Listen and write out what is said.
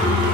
Thank mm -hmm. you.